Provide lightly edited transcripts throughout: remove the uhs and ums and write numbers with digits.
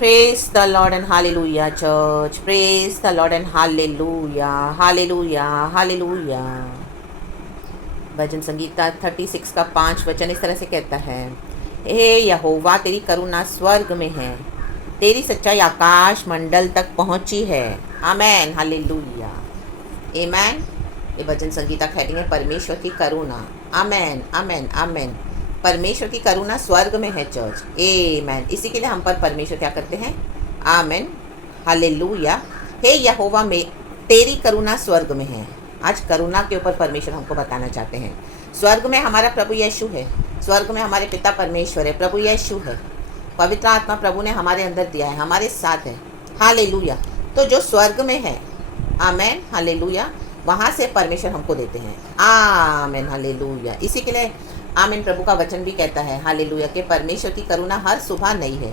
Praise the Lord and hallelujah, church. Praise the Lord and hallelujah, hallelujah, hallelujah. भजन संगीता 36 का 5 वचन इस तरह से कहता है, हे यहोवा तेरी करुणा स्वर्ग में है, तेरी सच्चाई आकाश मंडल तक पहुंची है। आमेन, हालेलुया, आमेन। ये भजन संगीता का हेडिंग है परमेश्वर की करुणा। आमेन, आमेन, आमेन। परमेश्वर की करुणा स्वर्ग में है चर्च। आमेन। इसी के लिए हम पर परमेश्वर क्या करते हैं? आमेन, हालेलुया। हे यहोवा में तेरी करुणा स्वर्ग में है। आज करुणा के ऊपर परमेश्वर हमको बताना चाहते हैं। स्वर्ग में हमारा प्रभु यीशु है, स्वर्ग में हमारे पिता परमेश्वर है, प्रभु यीशु है, पवित्र आत्मा प्रभु ने हमारे अंदर दिया है, हमारे साथ है। हालेलुया। तो जो स्वर्ग में है, आमेन, हालेलुया, वहाँ से परमेश्वर हमको देते हैं। आमेन, हालेलुया। इसी के लिए आमीन प्रभु का वचन भी कहता है, हालेलुया, कि परमेश्वर की करुणा हर सुबह नई है।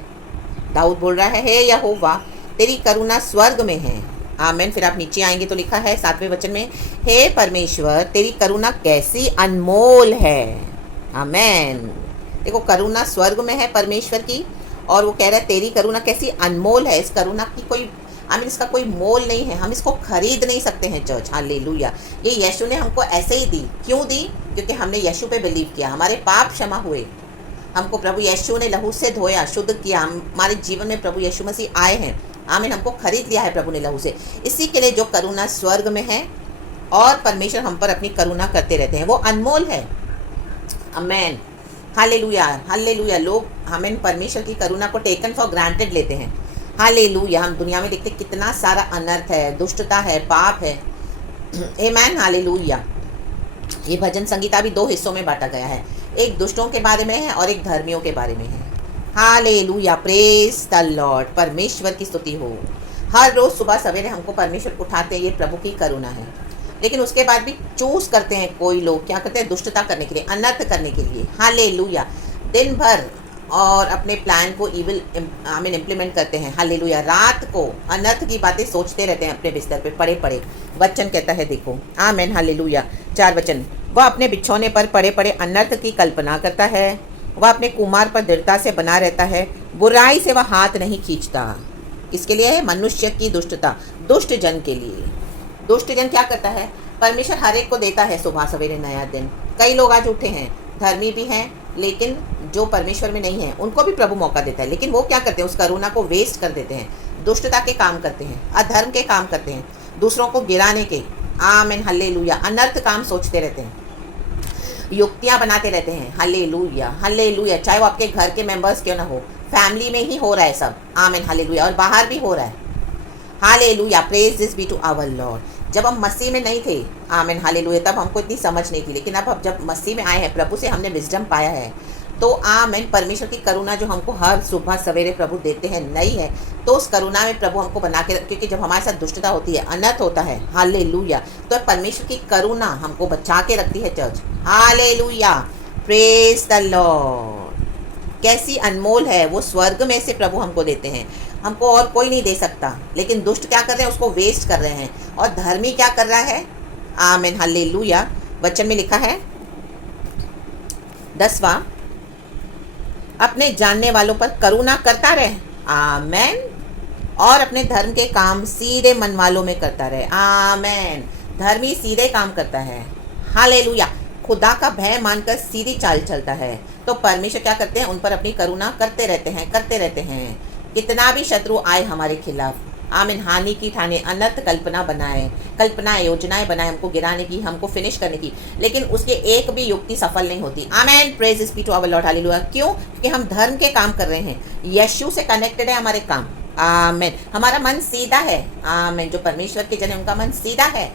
दाऊद बोल रहा है, हे यहोवा तेरी करुणा स्वर्ग में है। आमीन। फिर आप नीचे आएंगे तो लिखा है 7वें वचन में, हे परमेश्वर तेरी करुणा कैसी अनमोल है। आमीन। देखो, करुणा स्वर्ग में है परमेश्वर की, और वो कह रहा है तेरी करुणा कैसी अनमोल है। इस करुणा की कोई इसका कोई मोल नहीं है, हम इसको खरीद नहीं सकते हैं चर्च। हालेलुया। ये यीशु ने हमको ऐसे ही दी। क्यों दी? क्योंकि हमने यीशु पे बिलीव किया, हमारे पाप क्षमा हुए, हमको प्रभु यीशु ने लहू से धोया, शुद्ध किया, हमारे जीवन में प्रभु यीशु मसीह आए हैं। आमीन। हमको खरीद लिया है प्रभु ने लहू से। इसी के लिए जो करुणा स्वर्ग में है और परमेश्वर हम पर अपनी करुणा करते रहते हैं, वो अनमोल है। आमीन, हालेलुया, हालेलुया। लोग हमें परमेश्वर की करुणा को टेकन फॉर ग्रांटेड लेते हैं। हालेलुया। हम दुनिया में देखते कितना सारा अनर्थ है, दुष्टता है, पाप है। आमीन, हालेलुया। ये भजन संगीता भी 2 हिस्सों में बांटा गया है, एक दुष्टों के बारे में है और एक धर्मियों के बारे में है। Hallelujah, praise the Lord. परमेश्वर की स्तुति हो। हर रोज सुबह सवेरे हमको परमेश्वर उठाते हैं, ये प्रभु की करुणा है। लेकिन उसके बाद भी चूज करते हैं कोई लोग, क्या करते हैं? दुष्टता करने के लिए, अनर्थ करने के लिए। हालेलुया। दिन भर और अपने प्लान को इविल इम्प्लीमेंट करते हैं। हालेलुया। रात को अनर्थ की बातें सोचते रहते हैं अपने बिस्तर पे पड़े पड़े। वचन कहता है, देखो, आमेन, हालेलुया। 4 वचन, वह अपने बिछौने पर पड़े पड़े अनर्थ की कल्पना करता है, वह अपने कुमार पर दृढ़ता से बना रहता है, बुराई से वह हाथ नहीं खींचता। किसके लिए है? मनुष्य की दुष्टता, दुष्ट जन के लिए। दुष्ट जन क्या करता है? परमेश्वर हर एक को देता है सुबह सवेरे नया दिन। कई लोग आज उठे हैं, धर्मी भी हैं, लेकिन जो परमेश्वर में नहीं है उनको भी प्रभु मौका देता है, लेकिन वो क्या करते हैं? उस करुणा को वेस्ट कर देते हैं, दुष्टता के काम करते हैं, अधर्म के काम करते हैं, दूसरों को गिराने के। आमीन, हालेलुया। अनर्थ काम सोचते रहते हैं, युक्तियां बनाते रहते हैं। Hallelujah, hallelujah. चाहे वो आपके घर के मेंबर्स क्यों ना हो, फैमिली में ही हो रहा है सब। आमीन, हालेलुया। और बाहर भी हो रहा है। Hallelujah, praise this be to our Lord. जब हम मसीह में नहीं थे, आमीन, हालेलुया, तब हमको इतनी समझ नहीं थी, लेकिन अब जब मसीह में आए हैं, प्रभु से हमने विजडम पाया है, तो आमीन, परमेश्वर की करुणा जो हमको हर सुबह सवेरे प्रभु देते हैं नई है। तो उस करुणा में प्रभु हमको बना के, क्योंकि जब हमारे साथ दुष्टता होती है, अनर्थ होता है, हालेलुया, तो परमेश्वर की करुणा हमको बचा के रखती है church. Hallelujah, praise the Lord. कैसी अनमोल है, वो स्वर्ग में से प्रभु हमको देते हैं, हमको और कोई नहीं दे सकता। लेकिन दुष्ट क्या कर रहे हैं? उसको वेस्ट कर रहे हैं। और धर्मी क्या कर रहा है? आमीन, हालेलुया। वचन में लिखा है 10वां, अपने जानने वालों पर करुणा करता रहे, आमीन, और अपने धर्म के काम सीधे मन वालों में करता रहे। आमीन। धर्मी सीधे काम करता है। हालेलुया। खुदा का भय मानकर सीधी चाल चलता है। तो परमेश्वर क्या करते हैं? उन पर अपनी करुणा करते रहते हैं, करते रहते हैं। कितना भी शत्रु आए हमारे खिलाफ, आमीन, हानि की ठाने, अनर्थ कल्पना बनाए, कल्पनाएं, योजनाएं बनाए हमको गिराने की, हमको फिनिश करने की, लेकिन उसके एक भी युक्ति सफल नहीं होती। Amen, praise be to our Lord, hallelujah. क्यों? क्योंकि हम धर्म के काम कर रहे हैं, यीशु से कनेक्टेड है हमारे काम। आमीन। हमारा मन सीधा है। आमीन। जो परमेश्वर के जन है उनका मन सीधा है।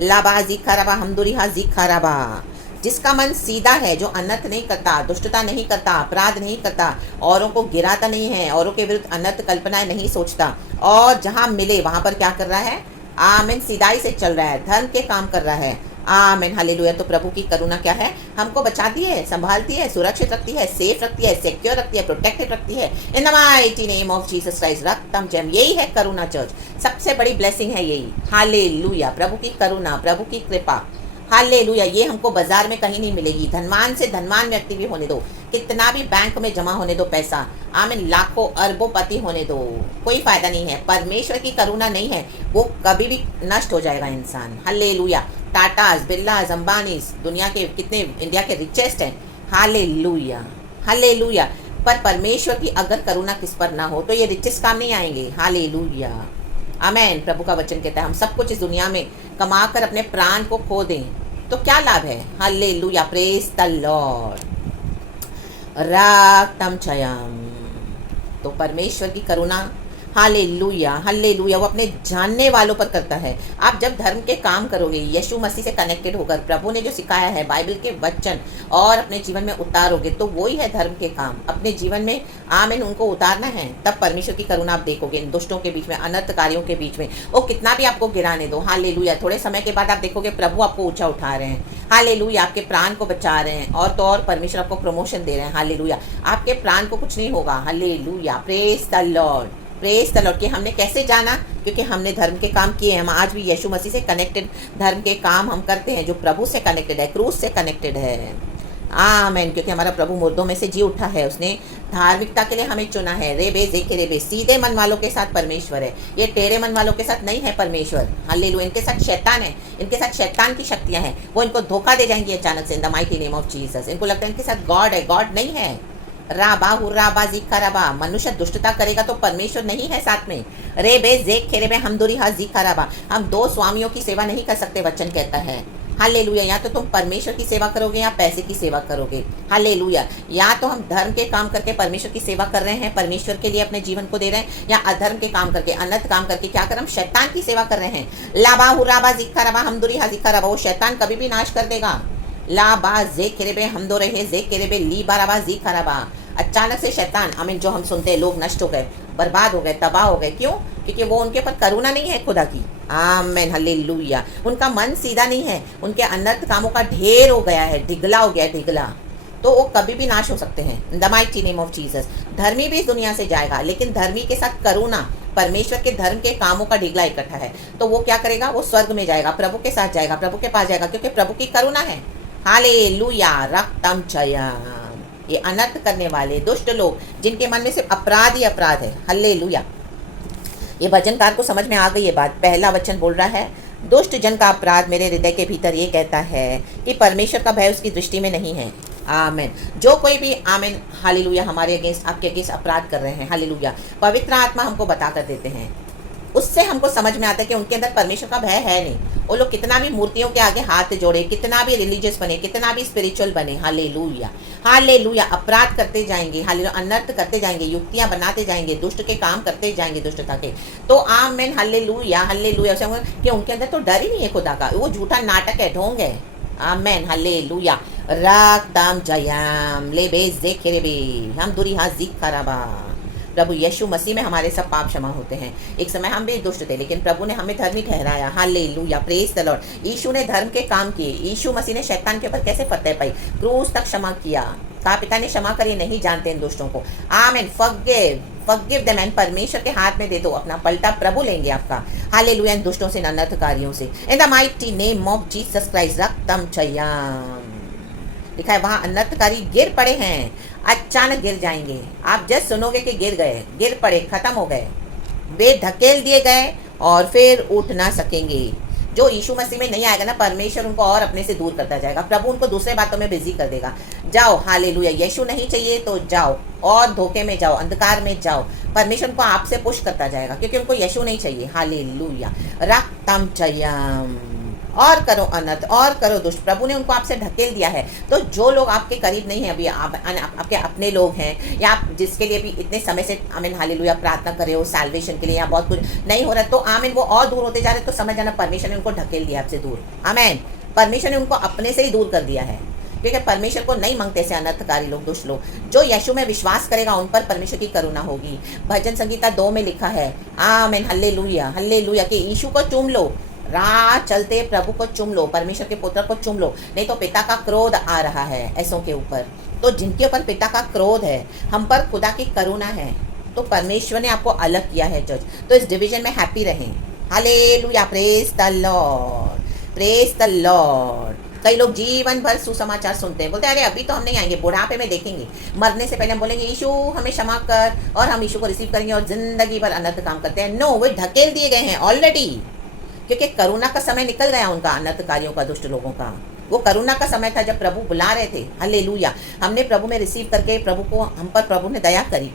लाबा जी खराबा हमदुरिहा जी खराबा। जिसका मन सीधा है, जो अनर्थ नहीं करता, दुष्टता नहीं करता, अपराध नहीं करता, औरों को गिराता नहीं है, औरों के विरुद्ध अनर्थ कल्पनाएं नहीं सोचता, और जहां मिले वहां पर क्या कर रहा है? आमीन, सीधाई से चल रहा है, धर्म के काम कर रहा है। आमीन, हालेलुया। तो प्रभु की करुणा क्या है? हमको बचाती है, संभालती है, सुरक्षित रखती है, सेफ रखती है, सिक्योर रखती है, प्रोटेक्टेड रखती है। In the mighty name of Jesus Christ, रक्तम जैम। यही है करुणा चर्च। सबसे बड़ी ब्लेसिंग है यही। हालेलुया। प्रभु की करुणा, प्रभु की कृपा। हालेलुया। ये हमको बाजार में कहीं नहीं मिलेगी। धनवान से धनवान व्यक्ति भी होने दो, कितना भी बैंक में जमा होने दो पैसा, आमीन, लाखों अरबों पति होने दो, कोई फायदा नहीं है। परमेश्वर की करुणा नहीं है, वो कभी भी नष्ट हो जाएगा इंसान। हालेलुया। टाटास, बिरलास, अंबानीस, दुनिया के कितने, इंडिया के रिचेस्ट हैं। Hallelujah, hallelujah. पर परमेश्वर की अगर करुणा किस पर ना हो तो ये रिचेस काम नहीं आएंगे। हालेलुया, आमेन। प्रभु का वचन कहता है हम सब कुछ इस दुनिया में कमा कर अपने प्राण को खो दें तो क्या लाभ है। Hallelujah, praise the Lord. राक्तम चयम। तो परमेश्वर की करुणा, हालेलुया, हालेलुया, वो अपने जानने वालों पर करता है। आप जब धर्म के काम करोगे, यीशु मसीह से कनेक्टेड होकर, प्रभु ने जो सिखाया है बाइबल के वचन और अपने जीवन में उतारोगे तो वही है धर्म के काम। अपने जीवन में आमीन उनको उतारना है, तब परमेश्वर की करुणा आप देखोगे। इन दुष्टों के बीच में, अनर्थकारियों के बीच में, वो कितना भी आपको गिराने दो, हालेलुया, थोड़े समय के बाद आप देखोगे प्रभु आपको ऊंचा उठा रहे हैं। हालेलुया, आपके प्राण को बचा रहे हैं और तो और परमेश्वर आपको प्रमोशन दे रहे हैं। हालेलुया, आपके प्राण को कुछ नहीं होगा। Hallelujah, praise the Lord, praise the Lord. कि हमने कैसे जाना, क्योंकि हमने धर्म के काम किए हैं। हम आज भी यीशु मसीह से कनेक्टेड धर्म के काम हम करते हैं, जो प्रभु से कनेक्टेड है, क्रूस से कनेक्टेड है। आमेन। क्योंकि हमारा प्रभु मुर्दों में से जी उठा है, उसने धार्मिकता के लिए हमें चुना है। रेबे जेके रेबे, सीधे मन वालों के साथ परमेश्वर है, ये टेढ़े मन वालों के साथ नहीं है परमेश्वर। हालेलुया, इनके साथ शैतान है, इनके साथ शैतान की शक्तियां हैं, वो इनको धोखा दे जाएंगी अचानक से, in the mighty name of Jesus. इनको लगता है इनके साथ गॉड है, गॉड नहीं है। राबा हुर्राबा जीखाराबा, मनुष्य दुष्टता करेगा तो परमेश्वर नहीं है साथ में। रे बे जेक खेरे बे हम दुरी हा जीखाराबा, हम दो स्वामियों की सेवा नहीं कर सकते, वचन कहता है। हालेलुया, या तो तुम परमेश्वर की सेवा करोगे या पैसे की सेवा करोगे। हालेलुया, या तो हम धर्म के काम करके परमेश्वर की सेवा कर रहे हैं, परमेश्वर के लिए अपने जीवन को दे रहे हैं, या अधर्म के काम करके, अनर्थ काम करके क्या कर, हम शैतान की सेवा कर रहे हैं। लाबा हुर्राबा जीखाराबा हम दुरी हा जीखाराबा, वो शैतान कभी भी नाश कर देगा। ला बा जे केरेबे हम दो रहे जे केरेबे ली बाराबा जी खराबा। अचानक से शैतान, आमीन, जो हम सुनते हैं लोग नष्ट हो गए, बर्बाद हो गए, तबाह हो गए। क्यों? क्योंकि वो उनके ऊपर करुणा नहीं है खुदा की। आमीन, हालेलुया। उनका मन सीधा नहीं है, उनके अनर्थ कामों का ढेर हो गया है, ढिगला हो गया है, ढिगला। तो वो कभी भी नाश हो सकते हैं। इन the mighty name of Jesus. धर्मी भी इस दुनिया से जाएगा, लेकिन धर्मी के साथ करुणा, परमेश्वर के धर्म के कामों का ढिगला इकट्ठा है, तो वो क्या करेगा, वो स्वर्ग में जाएगा, प्रभु के साथ जाएगा, प्रभु के पास जाएगा, क्योंकि प्रभु की करुणा है। हालेलुया, रक्तम चयम। ये अनर्थ करने वाले दुष्ट लोग, जिनके मन में सिर्फ अपराध ही अपराध है। हालेलुया, ये भजनकार को समझ में आ गई ये बात। पहला वचन बोल रहा है, दुष्ट जन का अपराध मेरे हृदय के भीतर ये कहता है कि परमेश्वर का भय उसकी दृष्टि में नहीं है। आमीन। जो कोई भी, आमीन, हालेलुया, हमारे अगेंस्ट, आपके अगेंस्ट अपराध कर रहे हैं, हालेलुया, पवित्र आत्मा हमको बता कर देते हैं, उससे हमको समझ में आता है कि उनके अंदर परमेश्वर का भय है नहीं। वो लोग कितना भी मूर्तियों के आगे हाथ जोड़े, कितना भी रिलीजियस बने, कितना भी स्पिरिचुअल बने, हालेलुया, हालेलुया, अपराध करते जाएंगे, हालेलुया, अनर्थ करते जाएंगे, युक्तियां बनाते जाएंगे, दुष्ट के काम करते जाएंगे, दुष्टता के, तो आमीन, हालेलुया, हालेलुया, कि उनके अंदर तो डर ही नहीं है खुदा का, वो झूठा नाटक है, ढोंग है। आमीन, हालेलुया, राक्तम जयम ले बे जे खेरेबे हम दुरी हा जी खराबा। प्रभु यीशु मसीह में हमारे सब पाप क्षमा होते हैं। एक समय हम भी दुष्ट थे, लेकिन प्रभु ने हमें धर्मी ठहराया। Hallelujah, praise the Lord. यीशु ने धर्म के काम किए। यीशु मसीह ने शैतान के ऊपर कैसे फतेह पाई, क्रूस तक क्षमा किया। कहा पिता ने क्षमा कर, ये नहीं जानते इन दुष्टों को। आमीन, फॉरगिव देम, एंड परमेश्वर के हाथ में दे दो, अपना पलटा प्रभु लेंगे आपका। हालेलुया, इन दुष्टों से, अनर्थकारियों से, in the mighty name of Jesus Christ. रक्तम चयम लिखा है, वहां अनर्थकारी गिर पड़े हैं, अचानक गिर जाएंगे। आप जस्ट सुनोगे कि गिर गए, गिर पड़े, खत्म हो गए, वे धकेल दिए गए और फिर उठ ना सकेंगे। जो यीशु मसीह में नहीं आएगा ना, परमेश्वर उनको और अपने से दूर करता जाएगा। प्रभु उनको दूसरे बातों में बिजी कर देगा। जाओ, हालेलुया, यीशु नहीं चाहिए तो जाओ और धोखे में जाओ, अंधकार में जाओ। परमेश्वर उनको आपसे पुश करता जाएगा, क्योंकि उनको यीशु नहीं चाहिए। हालेलुया, रक्तम चयम। और करो अनर्थ, और करो दुष्ट। प्रभु ने उनको आपसे ढकेल दिया है। तो जो लोग आपके करीब नहीं है, अभी आपके अपने लोग हैं, या आप जिसके लिए भी इतने समय से, आमीन, हालेलुया, प्रार्थना कर रहे हो सैल्वेशन के लिए, या बहुत कुछ नहीं हो रहा, तो आमीन, वो और दूर होते जा रहे, तो समझ जाना परमेश्वर ने उनको ढकेल दिया आपसे दूर। आमीन, परमेश्वर ने उनको अपने से ही दूर कर दिया है, क्योंकि परमेश्वर को नहीं मांगते से अनर्थकारी लोग, दुष्ट लोग। जो यीशु में विश्वास करेगा, उन पर परमेश्वर की करुणा होगी। भजन संगीता 2 में लिखा है, आमीन, हालेलुया, हालेलुया, कि यीशु को चूम लो, राह चलते प्रभु को चुम लो, परमेश्वर के पुत्र को चुम लो, नहीं तो पिता का क्रोध आ रहा है ऐसों के ऊपर। तो जिनके ऊपर पिता का क्रोध है, हम पर खुदा की करुणा है, तो परमेश्वर ने आपको अलग किया है जज। तो इस डिवीजन में हैप्पी रहें। Hallelujah, praise the Lord, praise the Lord. कई लोग जीवन भर सुसमाचार सुनते हैं, बोलते हैं अरे अभी तो हम नहीं आएंगे, बुढ़ापे में देखेंगे, मरने से पहले हम बोलेंगे यीशु हमें क्षमा कर, और हम यीशु को रिसीव करेंगे और जिंदगी भर अनर्थ काम करते हैं। नो, वे ढकेल दिए गए हैं ऑलरेडी, क्योंकि करुणा का समय निकल गया उनका, अनर्थकारियों का, दुष्ट लोगों का। वो करुणा का समय था जब प्रभु बुला रहे थे। हालेलुया। हमने प्रभु में रिसीव करके प्रभु को, हम पर प्रभु ने दया करी।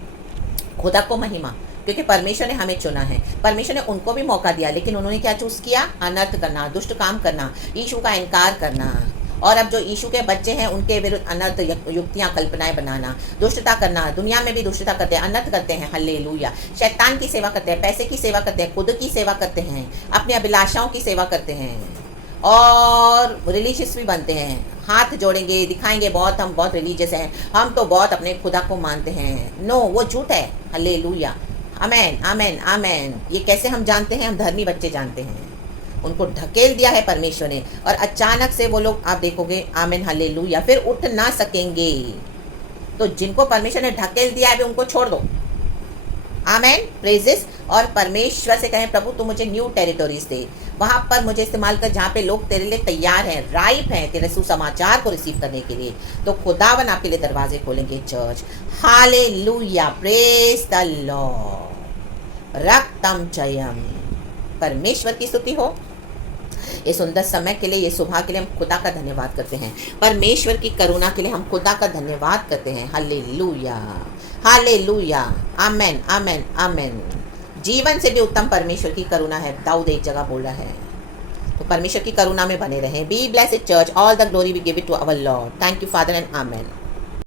खुदा को महिमा, क्योंकि परमेश्वर ने हमें चुना है। परमेश्वर ने उनको भी मौका दिया, लेकिन उन्होंने क्या चूज किया? अनर्थ करना, दुष्ट काम करना, यीशु का इनकार करना। और अब जो यीशु के बच्चे हैं उनके विरुद्ध अनर्थ युक्तियां, कल्पनाएं बनाना, दुष्टता करना। दुनिया में भी दुष्टता करते हैं, अनर्थ करते हैं। हालेलुया। शैतान की सेवा करते हैं, पैसे की सेवा करते हैं, खुद की सेवा करते हैं, अपनी अभिलाषाओं की सेवा करते हैं, और रिलीजियस भी बनते हैं। हाथ जोड़ेंगे, दिखाएंगे बहुत, हम बहुत रिलीजियस हैं, हम तो बहुत अपने खुदा को मानते हैं। नो, वो झूठ है। हालेलुया। आमेन, आमेन, आमेन। ये कैसे हम जानते हैं? हम धर्मी बच्चे जानते हैं। उनको ढकेल दिया है परमेश्वर ने, और अचानक से वो लोग, आप देखोगे, आमेन, हालेलुया, फिर उठ ना सकेंगे। तो जिनको परमेश्वर ने ढकेल दिया है उनको छोड़ दो। आमेन, प्रेजेस। और परमेश्वर से कहें प्रभु तू मुझे न्यू टेरिटोरीज दे, वहाँ पर मुझे इस्तेमाल कर जहाँ पे लोग तेरे लिए तैयार हैं, राइप हैं तेरे सुसमाचार को रिसीव करने के लिए। तो खुदावन आपके लिए दरवाजे खोलेंगे church. Hallelujah, praise the Lord. रक्तम जयम। परमेश्वर की स्तुति हो। ये सुंदर समय के लिए, ये सुबह के लिए हम खुदा का धन्यवाद करते हैं। परमेश्वर की करुणा के लिए हम खुदा का धन्यवाद करते हैं। हालेलुया, हालेलुया, आमेन, आमेन, आमेन। जीवन से भी उत्तम परमेश्वर की करुणा है, दाऊद एक जगह बोल रहा है। तो परमेश्वर की करुणा में बने रहें। Be blessed church, all the glory we give it to our Lord. Thank you Father and amen.